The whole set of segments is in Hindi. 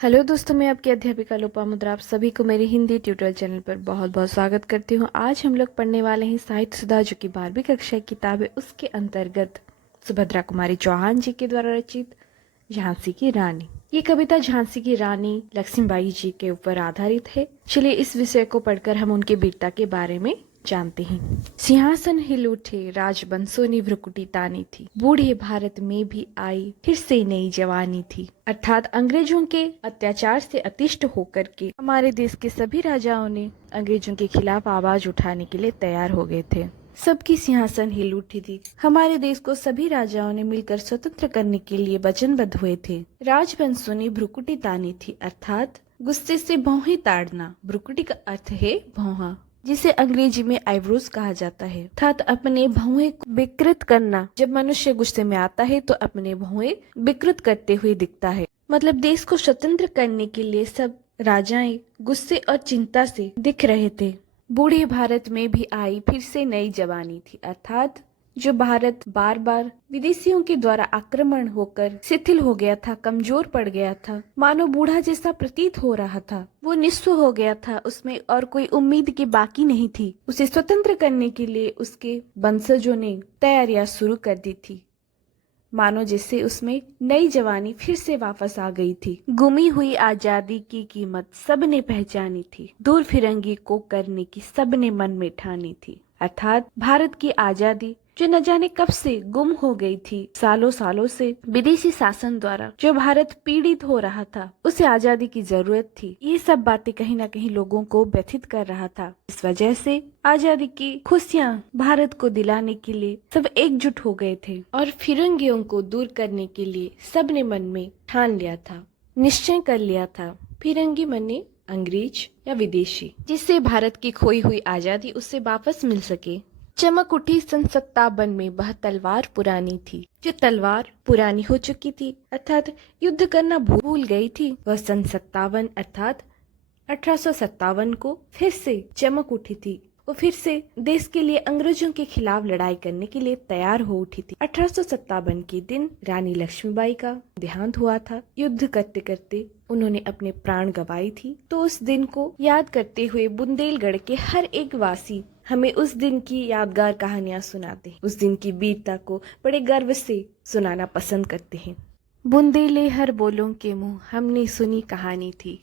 हेलो दोस्तों, मैं आपकी अध्यापिका लोपामुद्रा। आप सभी को मेरे हिंदी ट्यूटोरियल चैनल पर बहुत बहुत स्वागत करती हूँ। आज हम लोग पढ़ने वाले हैं साहित्य सुधा, जो कि 12वीं कक्षा की किताब है। उसके अंतर्गत सुभद्रा कुमारी चौहान जी के द्वारा रचित झांसी की रानी। ये कविता झांसी की रानी लक्ष्मीबाई जी के ऊपर आधारित है। चलिए इस विषय को पढ़कर हम उनके वीरता के बारे में जानते हैं। सिंहासन हिल उठे, राजवंशों ने भ्रुकुटी तानी थी, बूढ़े भारत में भी आई फिर से नई जवानी थी। अर्थात अंग्रेजों के अत्याचार से अतिष्ठ होकर के हमारे देश के सभी राजाओं ने अंग्रेजों के खिलाफ आवाज उठाने के लिए तैयार हो गए थे। सबकी सिंहासन हिल उठी थी। हमारे देश को सभी राजाओं ने मिलकर स्वतंत्र करने के लिए वचनबद्ध हुए थे। राजवंशों ने भ्रुकुटी तानी थी, अर्थात गुस्से से भौहें ताड़ना। भ्रुकुटी का अर्थ है भौहा, जिसे अंग्रेजी में आईब्रोज कहा जाता है, अर्थात अपने भौहें को विकृत करना। जब मनुष्य गुस्से में आता है तो अपने भौहें विकृत करते हुए दिखता है। मतलब देश को स्वतंत्र करने के लिए सब राजाएं गुस्से और चिंता से दिख रहे थे। बूढ़े भारत में भी आई फिर से नई जवानी थी, अर्थात जो भारत बार बार विदेशियों के द्वारा आक्रमण होकर शिथिल हो गया था, कमजोर पड़ गया था, मानो बूढ़ा जैसा प्रतीत हो रहा था, वो निस्व हो गया था, उसमें और कोई उम्मीद की बाकी नहीं थी। उसे स्वतंत्र करने के लिए उसके वंशजों ने तैयारियां शुरू कर दी थी, मानो जिससे उसमें नई जवानी फिर से वापस आ गई थी। गुमी हुई आजादी की कीमत सबने पहचानी थी, दूर फिरंगी को करने की सबने मन में ठानी थी। अर्थात भारत की आजादी जो न जाने कब से गुम हो गई थी, सालों सालों से विदेशी शासन द्वारा जो भारत पीड़ित हो रहा था, उसे आजादी की जरूरत थी। ये सब बातें कहीं न कहीं लोगों को व्यथित कर रहा था। इस वजह से आजादी की खुशियां भारत को दिलाने के लिए सब एकजुट हो गए थे और फिरंगियों को दूर करने के लिए सबने मन में ठान लिया था, निश्चय कर लिया था। फिरंगी मने अंग्रेज या विदेशी, जिससे भारत की खोई हुई आजादी उससे वापस मिल सके। चमक उठी सन 57 में वह तलवार पुरानी थी, जो तलवार पुरानी हो चुकी थी, अर्थात युद्ध करना भूल गई थी। वह सन 57 अर्थात 1857 को फिर से चमक उठी थी। वो फिर से देश के लिए अंग्रेजों के खिलाफ लड़ाई करने के लिए तैयार हो उठी थी। 1857 के दिन रानी लक्ष्मीबाई का देहांत हुआ था। युद्ध करते करते उन्होंने अपने प्राण गंवाई थी। तो उस दिन को याद करते हुए बुंदेलगढ़ के हर एक वासी हमें उस दिन की यादगार कहानियां सुनाते हैं। उस दिन की वीरता को बड़े गर्व से सुनाना पसंद करते हैं। बुंदेले हर बोलों के मुंह हमने सुनी कहानी थी।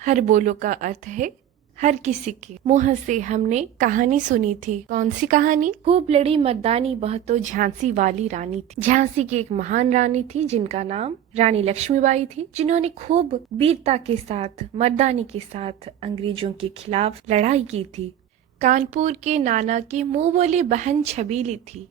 हर बोलो का अर्थ है हर किसी के मुंह से हमने कहानी सुनी थी। कौन सी कहानी? खूब लड़ी मर्दानी वह तो झांसी वाली रानी थी। झांसी की एक महान रानी थी जिनका नाम रानी लक्ष्मीबाई थी, जिन्होंने खूब वीरता के साथ, मर्दानी के साथ अंग्रेजों के खिलाफ लड़ाई की थी। कानपुर के नाना की मुंह बोली बहन छबीली थी।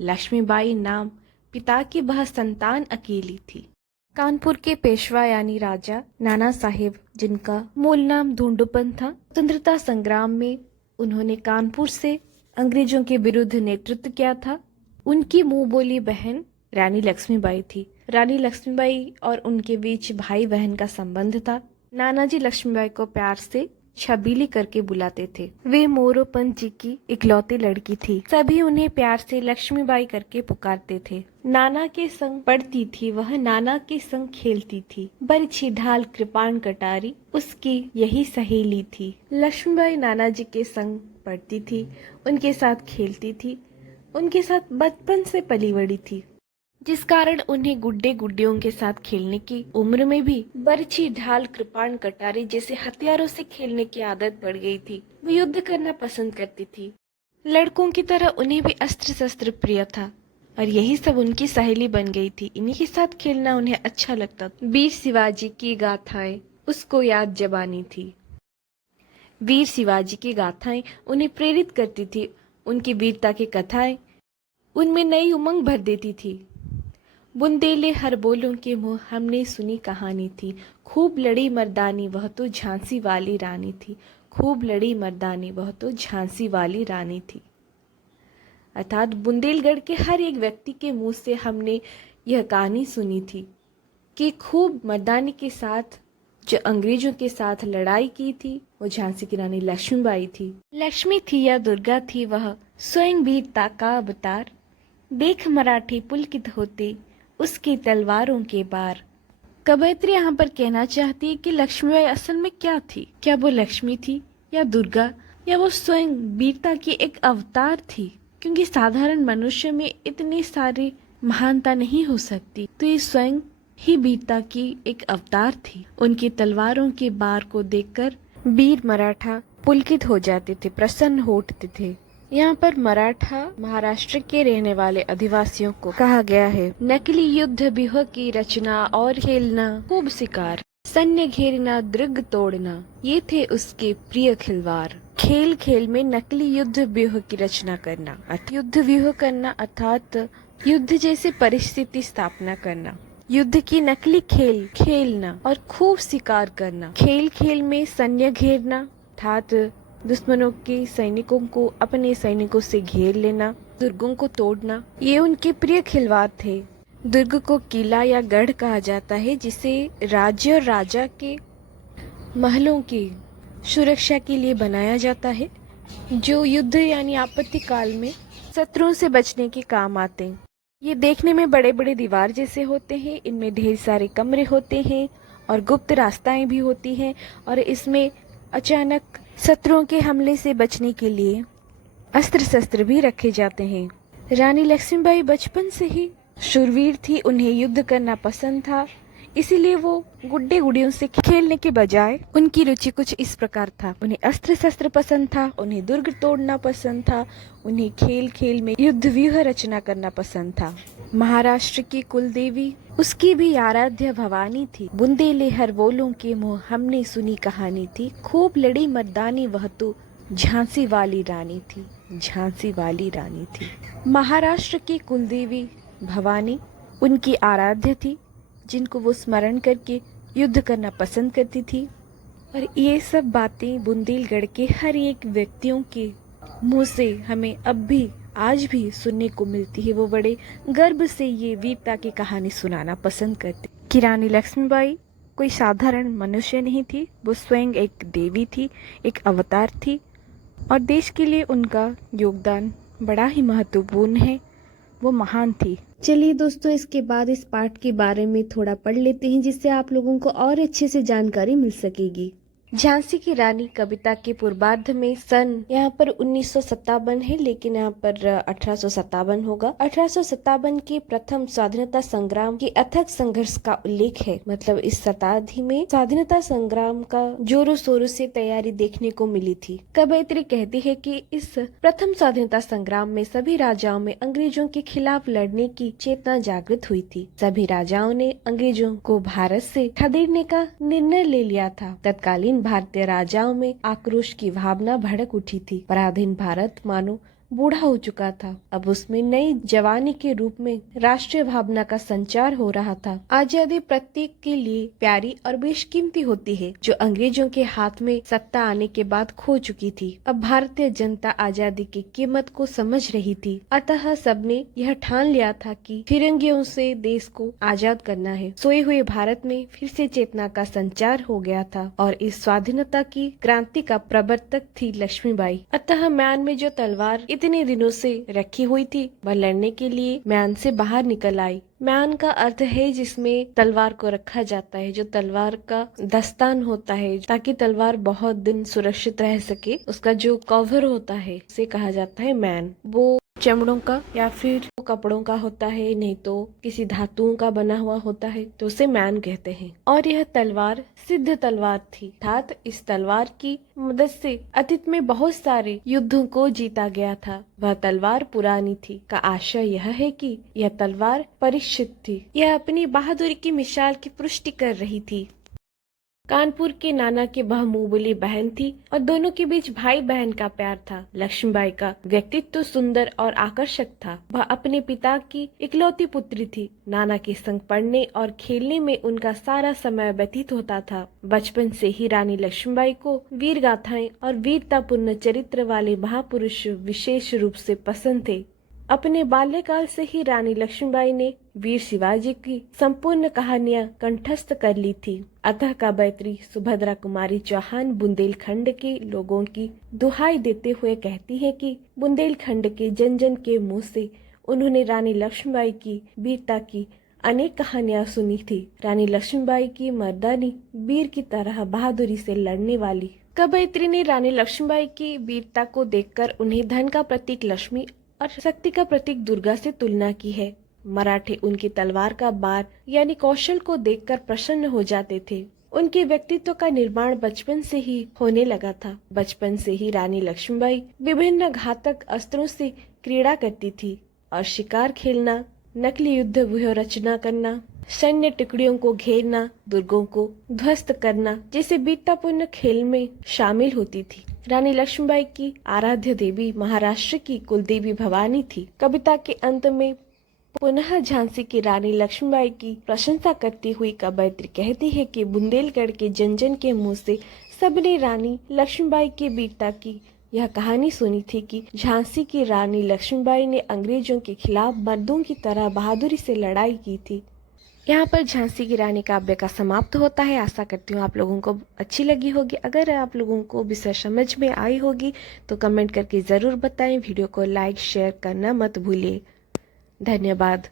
लक्ष्मीबाई नाम पिता की वह संतान अकेली थी। कानपुर के पेशवा यानी राजा नाना साहेब, जिनका मूल नाम धुंडुपन था, स्वतंत्रता संग्राम में उन्होंने कानपुर से अंग्रेजों के विरुद्ध नेतृत्व किया था। उनकी मुंह बोली बहन रानी लक्ष्मीबाई थी। रानी लक्ष्मीबाई और उनके बीच भाई बहन का संबंध था। नानाजी लक्ष्मीबाई को प्यार से छबीली करके बुलाते थे। वे मोरोपंत जी की इकलौती लड़की थी। सभी उन्हें प्यार से लक्ष्मीबाई करके पुकारते थे। नाना के संग पढ़ती थी वह, नाना के संग खेलती थी। बरछी ढाल कृपाण कटारी उसकी यही सहेली थी। लक्ष्मीबाई नाना जी के संग पढ़ती थी, उनके साथ खेलती थी, उनके साथ बचपन से पली बड़ी थी, जिस कारण उन्हें गुड्डे गुड्डियों के साथ खेलने की उम्र में भी बरछी ढाल कृपाण कटारी जैसे हथियारों से खेलने की आदत पड़ गई थी। वो युद्ध करना पसंद करती थी। लड़कों की तरह उन्हें भी अस्त्र शस्त्र प्रिय था और यही सब उनकी सहेली बन गई थी। इन्हीं के साथ खेलना उन्हें अच्छा लगता था। वीर शिवाजी की गाथाएं उसको याद जबानी थी। वीर शिवाजी की गाथाएं उन्हें प्रेरित करती थी। उनकी वीरता की कथाएं उनमें नई उमंग भर देती थी। बुंदेले हर बोलों के मुंह हमने सुनी कहानी थी। खूब लड़ी मर्दानी वह तो झांसी वाली रानी थी। खूब लड़ी मर्दानी वह तो झांसी वाली रानी थी। अर्थात बुंदेलगढ़ के हर एक व्यक्ति के मुंह से हमने यह कहानी सुनी थी कि खूब मर्दानी के साथ जो अंग्रेजों के साथ लड़ाई की थी वो झांसी की रानी लक्ष्मीबाई थी। लक्ष्मी थी या दुर्गा थी वह, स्वयं वीरता का अवतार। देख मराठी पुलकित होते उसकी तलवारों के बार। कवयित्री यहाँ पर कहना चाहती है कि लक्ष्मीबाई असल में क्या थी। क्या वो लक्ष्मी थी या दुर्गा, या वो स्वयं वीरता की एक अवतार थी? क्योंकि साधारण मनुष्य में इतनी सारी महानता नहीं हो सकती, तो ये स्वयं ही वीरता की एक अवतार थी। उनकी तलवारों के बार को देखकर वीर मराठा पुलकित हो जाते थे, प्रसन्न हो उठते थे। यहाँ पर मराठा महाराष्ट्र के रहने वाले अधिवासियों को कहा गया है, नकली युद्ध व्यूह की रचना और खेलना खूब शिकार, सैन्य घेरना दृग तोड़ना, ये थे उसके प्रिय खिलवाड़। खेल खेल में नकली युद्ध व्यूह की रचना करना, युद्ध व्यूह करना अर्थात युद्ध जैसी परिस्थिति स्थापना करना, युद्ध की नकली खेल खेलना और खूब शिकार करना। खेल खेल में सैन्य घेरना अर्थात दुश्मनों के सैनिकों को अपने सैनिकों से घेर लेना, दुर्गों को तोड़ना, ये उनके प्रिय खिलवाड़ थे। दुर्ग को किला या गढ़ कहा जाता है, जिसे राज्य और राजा के महलों की सुरक्षा के लिए बनाया जाता है, जो युद्ध यानी आपत्ति काल में शत्रुओं से बचने के काम आते हैं। ये देखने में बड़े बड़े दीवार जैसे होते हैं, इनमें ढेर सारे कमरे होते हैं और गुप्त रास्ताएं भी होती हैं, और इसमें अचानक शत्रुओं के हमले से बचने के लिए अस्त्र शस्त्र भी रखे जाते हैं। रानी लक्ष्मीबाई बचपन से ही शूरवीर थी, उन्हें युद्ध करना पसंद था, इसीलिए वो गुड्डे गुड़ियों से खेलने के बजाय उनकी रुचि कुछ इस प्रकार था। उन्हें अस्त्र शस्त्र पसंद था, उन्हें दुर्ग तोड़ना पसंद था, उन्हें खेल खेल में युद्ध व्यूह रचना करना पसंद था। महाराष्ट्र की कुल देवी उसकी भी आराध्य भवानी थी। बुंदेले हर बोलों के मुँह हमने सुनी कहानी थी, खूब लड़ी मर्दानी वह तो झांसी वाली रानी थी, झांसी वाली रानी थी। महाराष्ट्र की कुल देवी भवानी उनकी आराध्य थी, जिनको वो स्मरण करके युद्ध करना पसंद करती थी। और ये सब बातें बुंदेलगढ़ के हर एक व्यक्तियों के मुंह से हमें अब भी आज भी सुनने को मिलती है। वो बड़े गर्व से ये वीरता की कहानी सुनाना पसंद करती कि रानी लक्ष्मीबाई कोई साधारण मनुष्य नहीं थी, वो स्वयं एक देवी थी, एक अवतार थी, और देश के लिए उनका योगदान बड़ा ही महत्वपूर्ण है, वो महान थी। चलिए दोस्तों, इसके बाद इस पाठ के बारे में थोड़ा पढ़ लेते हैं, जिससे आप लोगों को और अच्छे से जानकारी मिल सकेगी। झांसी की रानी कविता के पूर्वार्ध में सन यहाँ पर 1957 है, लेकिन यहाँ पर 1857 होगा। 1857 के प्रथम स्वाधीनता संग्राम के अथक संघर्ष का उल्लेख है। मतलब इस शताब्दी में स्वाधीनता संग्राम का जोरों शोरों से तैयारी देखने को मिली थी। कवयित्री कहती है कि इस प्रथम स्वाधीनता संग्राम में सभी राजाओं में अंग्रेजों के खिलाफ लड़ने की चेतना जागृत हुई थी। सभी राजाओं ने अंग्रेजों को भारत से खदेड़ने का निर्णय ले लिया था। तत्कालीन भारतीय राजाओं में आक्रोश की भावना भड़क उठी थी। पराधीन भारत मानो बूढ़ा हो चुका था, अब उसमें नई जवानी के रूप में राष्ट्रीय भावना का संचार हो रहा था। आजादी प्रत्येक के लिए प्यारी और बेशकीमती होती है, जो अंग्रेजों के हाथ में सत्ता आने के बाद खो चुकी थी। अब भारतीय जनता आजादी की कीमत को समझ रही थी, अतः सबने यह ठान लिया था कि फिरंगियों से देश को आजाद करना है। सोए हुए भारत में फिर से चेतना का संचार हो गया था, और इस स्वाधीनता की क्रांति का प्रवर्तक थी लक्ष्मीबाई। अतः म्यान में जो तलवार इतने दिनों से रखी हुई थी, वह लड़ने के लिए म्यान से बाहर निकल आई। म्यान का अर्थ है जिसमें तलवार को रखा जाता है, जो तलवार का दस्तान होता है, ताकि तलवार बहुत दिन सुरक्षित रह सके। उसका जो कवर होता है उसे कहा जाता है म्यान। वो चमड़ों का या फिर कपड़ों का होता है, नहीं तो किसी धातुओं का बना हुआ होता है, तो उसे म्यान कहते हैं। और यह तलवार सिद्ध तलवार थी, अर्थात इस तलवार की मदद से अतीत में बहुत सारे युद्धों को जीता गया था। वह तलवार पुरानी थी का आशय यह है कि यह तलवार परीक्षित थी। यह अपनी बहादुरी की मिसाल की पुष्टि कर रही थी। कानपुर के नाना की बहुमूल्य बहन थी, और दोनों के बीच भाई बहन का प्यार था। लक्ष्मीबाई का व्यक्तित्व सुंदर और आकर्षक था। वह अपने पिता की इकलौती पुत्री थी। नाना के संग पढ़ने और खेलने में उनका सारा समय व्यतीत होता था। बचपन से ही रानी लक्ष्मीबाई को वीर गाथाएं और वीरतापूर्ण चरित्र वाले महापुरुष विशेष रूप से पसंद थे। अपने बाल्यकाल से ही रानी लक्ष्मीबाई ने वीर शिवाजी की संपूर्ण कहानियां कंठस्थ कर ली थी। अतः कवयित्री सुभद्रा कुमारी चौहान बुंदेलखंड के लोगों की दुहाई देते हुए कहती है कि बुंदेलखंड के जन जन के मुंह से उन्होंने रानी लक्ष्मीबाई की वीरता की अनेक कहानियां सुनी थी। रानी लक्ष्मीबाई की मर्दानी, वीर की तरह बहादुरी से लड़ने वाली। कवयित्री ने रानी लक्ष्मीबाई की वीरता को देखकर उन्हें धन का प्रतीक लक्ष्मी और शक्ति का प्रतीक दुर्गा से तुलना की है। मराठे उनकी तलवार का बार यानी कौशल को देखकर प्रसन्न हो जाते थे। उनके व्यक्तित्व का निर्माण बचपन से ही होने लगा था। बचपन से ही रानी लक्ष्मीबाई विभिन्न घातक अस्त्रों से क्रीड़ा करती थी और शिकार खेलना, नकली युद्ध व्यूह रचना करना, सैन्य टुकड़ियों को घेरना, दुर्गों को ध्वस्त करना जैसे वीरतापूर्ण खेल में शामिल होती थी। रानी लक्ष्मीबाई की आराध्य देवी महाराष्ट्र की कुलदेवी भवानी थी। कविता के अंत में पुनः झांसी की रानी लक्ष्मीबाई की प्रशंसा करती हुई कवयित्री कहती है कि बुंदेलखंड के जन जन के मुंह से सबने रानी लक्ष्मीबाई की वीरता की यह कहानी सुनी थी कि झांसी की रानी लक्ष्मीबाई ने अंग्रेजों के खिलाफ मर्दों की तरह बहादुरी से लड़ाई की थी। यहाँ पर झांसी की रानी काव्य का समाप्त होता है। आशा करती हूँ आप लोगों को अच्छी लगी होगी। अगर आप लोगों को विषय समझ में आई होगी तो कमेंट करके ज़रूर बताएं। वीडियो को लाइक शेयर करना मत भूलिए। धन्यवाद।